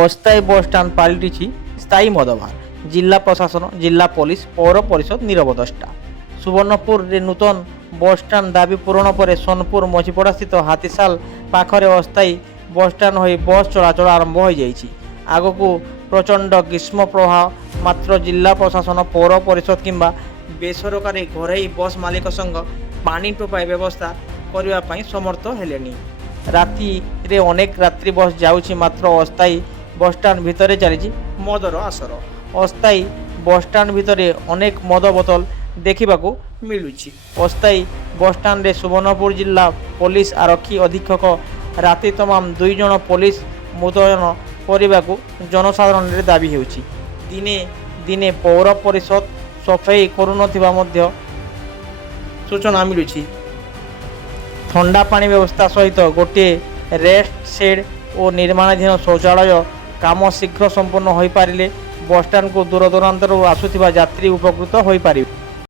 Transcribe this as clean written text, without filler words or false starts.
অস্থায়ী বসস্ট্যান্ড পাল্টিছি স্থায়ী মদভার। জিলা প্রশাসন, জিলা পুলিশ, পৌর পরিষদ নিরবদ্রষ্টা। ସୁବର୍ଣ୍ଣପୁରରେ ନୂତନ ବସ୍ଷ୍ଟାଣ୍ଡ ଦାବି ପୂରଣ ପରେ ସୋନପୁର ମଝିପଡ଼ାସ୍ଥିତ ହାତୀଶାଲ ପାଖରେ ଅସ୍ଥାୟୀ ବସ୍ଷ୍ଟାଣ୍ଡ ହୋଇ ବସ୍ ଚଳାଚଳ ଆରମ୍ଭ ହୋଇଯାଇଛି। ଆଗକୁ ପ୍ରଚଣ୍ଡ ଗ୍ରୀଷ୍ମ ପ୍ରବାହ, ମାତ୍ର ଜିଲ୍ଲା ପ୍ରଶାସନ, ପୌର ପରିଷଦ କିମ୍ବା ବେସରକାରୀ ଘରୋଇ ବସ୍ ମାଲିକ ସଂଘ ପାଣି ଟୋପାଏ ବ୍ୟବସ୍ଥା କରିବା ପାଇଁ ସମର୍ଥ ହେଲେନି। ରାତିରେ ଅନେକ ରାତ୍ରି ବସ୍ ଯାଉଛି, ମାତ୍ର ଅସ୍ଥାୟୀ ବସ୍ଷ୍ଟାଣ୍ଡ ଭିତରେ ଚାଲିଛି ମଦର ଆସର। ଅସ୍ଥାୟୀ ବସ୍ଷ୍ଟାଣ୍ଡ ଭିତରେ ଅନେକ ମଦ ବୋତଲ ଦେଖିବାକୁ ମିଳୁଛି। ଅସ୍ଥାୟୀ ବସ୍ଷ୍ଟାଣ୍ଡରେ ସୁବର୍ଣ୍ଣପୁର ଜିଲ୍ଲା ପୋଲିସ ଆରକ୍ଷୀ ଅଧୀକ୍ଷକ ରାତି ତମାମ 2 ଜଣ ପୋଲିସ ମୁତୟନ କରିବାକୁ ଜନସାଧାରଣରେ ଦାବି ହେଉଛି। ଦିନେ ଦିନେ ପୌର ପରିଷଦ ସଫେଇ କରୁନଥିବା ମଧ୍ୟ ସୂଚନା ମିଳୁଛି। ଥଣ୍ଡା ପାଣି ବ୍ୟବସ୍ଥା ସହିତ ଗୋଟିଏ ରେଷ୍ଟ ସେଡ୍ ଓ ନିର୍ମାଣାଧୀନ ଶୌଚାଳୟ କାମ ଶୀଘ୍ର ସମ୍ପୂର୍ଣ୍ଣ ହୋଇପାରିଲେ ବସ୍ଷ୍ଟାଣ୍ଡକୁ ଦୂରଦୂରାନ୍ତରରୁ ଆସୁଥିବା ଯାତ୍ରୀ ଉପକୃତ ହୋଇପାରିବେ।